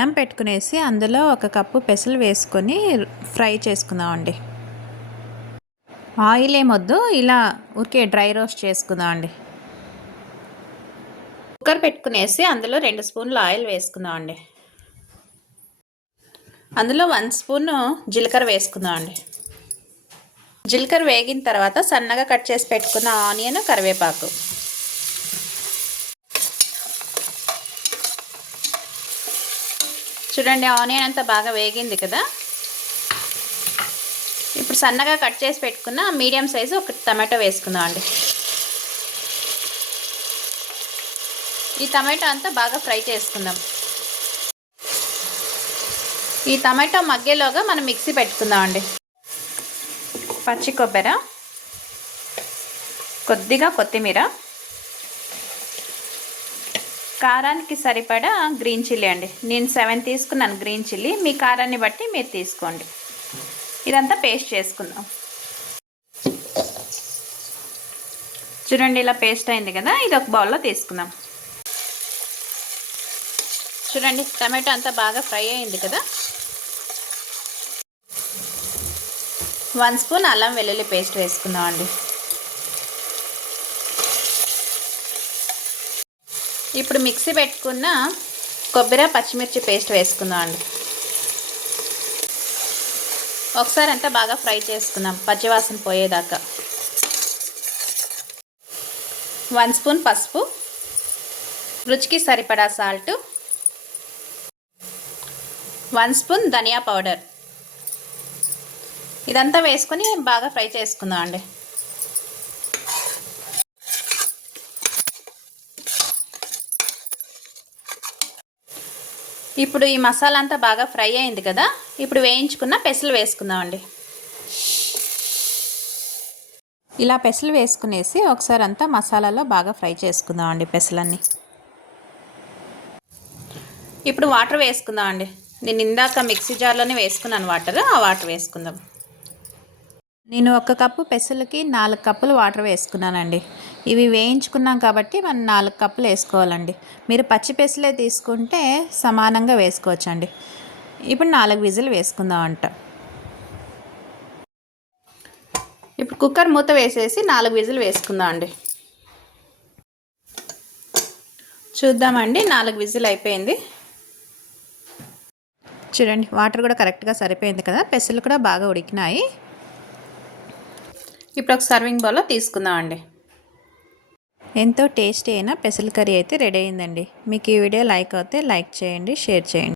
పెనం పెట్టుకునేసి అందులో 1 కప్పు పెసలు వేసుకొని ఫ్రై చేసుకుందామండి. ఆయిల్ ఏమొద్దు, ఇలా ఊరికే డ్రై రోస్ట్ చేసుకుందామండి. కుక్కర్ పెట్టుకునేసి అందులో 2 స్పూన్లు ఆయిల్ వేసుకుందామండి. అందులో 1 స్పూను జీలకర్ర వేసుకుందామండి. జీలకర్ర వేగిన తర్వాత సన్నగా కట్ చేసి పెట్టుకున్న ఆనియన్, కరివేపాకు. చూడండి, ఆనియన్ అంతా బాగా వేగింది కదా. ఇప్పుడు సన్నగా కట్ చేసి పెట్టుకున్న మీడియం సైజు 1 టమాటో వేసుకుందామండి. ఈ టమాటో అంతా బాగా ఫ్రై చేసుకుందాం. ఈ టమాటో మగ్గేలోగా మనం మిక్సీ పెట్టుకుందామండి. పచ్చి కొబ్బరి, కొద్దిగా కొత్తిమీర, కారానికి సరిపడా గ్రీన్ చిల్లీ అండి. నేను 7 తీసుకున్నాను గ్రీన్ చిల్లీ, మీ కారాన్ని బట్టి మీరు తీసుకోండి. ఇదంతా పేస్ట్ చేసుకుందాం. చూడండి, ఇలా పేస్ట్ అయింది కదా. ఇది ఒక బౌల్లో తీసుకుందాం. చూడండి, టమాటో అంతా బాగా ఫ్రై అయింది కదా. 1 స్పూన్ అల్లం వెల్లుల్లి పేస్ట్ వేసుకుందాం అండి. ఇప్పుడు మిక్సీ పెట్టుకున్న కొబ్బరి, పచ్చిమిర్చి పేస్ట్ వేసుకుందాం అండి. ఒకసారి అంతా బాగా ఫ్రై చేసుకుందాం, పచ్చివాసన పోయేదాకా. 1 స్పూన్ పసుపు, రుచికి సరిపడా సాల్ట్, 1 స్పూన్ ధనియా పౌడర్. ఇదంతా వేసుకొని బాగా ఫ్రై చేసుకుందాం అండి. ఇప్పుడు ఈ మసాలా అంతా బాగా ఫ్రై అయింది కదా. ఇప్పుడు వేయించుకున్న పెసలు వేసుకుందాం అండి. ఇలా పెసలు వేసుకునేసి ఒకసారి అంతా మసాలాలో బాగా ఫ్రై చేసుకుందాం అండి పెసలన్నీ. ఇప్పుడు వాటర్ వేసుకుందాం అండి. నేను ఇందాక మిక్సీ జార్లోనే వేసుకున్నాను వాటర్. ఆ వాటర్ వేసుకుందాం. నేను 1 కప్పు పెసలకి 4 కప్పులు వాటర్ వేసుకున్నానండి. ఇవి వేయించుకున్నాం కాబట్టి మనం 4 కప్పులు వేసుకోవాలండి. మీరు పచ్చి పెసలే తీసుకుంటే సమానంగా వేసుకోవచ్చండి. ఇప్పుడు 4 విజిల్ వేసుకుందాం అంట. ఇప్పుడు కుక్కర్ మూత వేసేసి 4 విజిల్ వేసుకుందాం అండి. చూద్దామండి, 4 విజిల్ అయిపోయింది. చూడండి, వాటర్ కూడా కరెక్ట్గా సరిపోయింది కదా. పెసలు కూడా బాగా ఉడికినాయి. ఇప్పుడు ఒక సర్వింగ్ బౌల్లో తీసుకుందాం అండి. ఎంతో టేస్టీ అయిన పెసల కర్రీ అయితే రెడీ అయిందండి. మీకు ఈ వీడియో లైక్ అయితే లైక్ చేయండి, షేర్ చేయండి.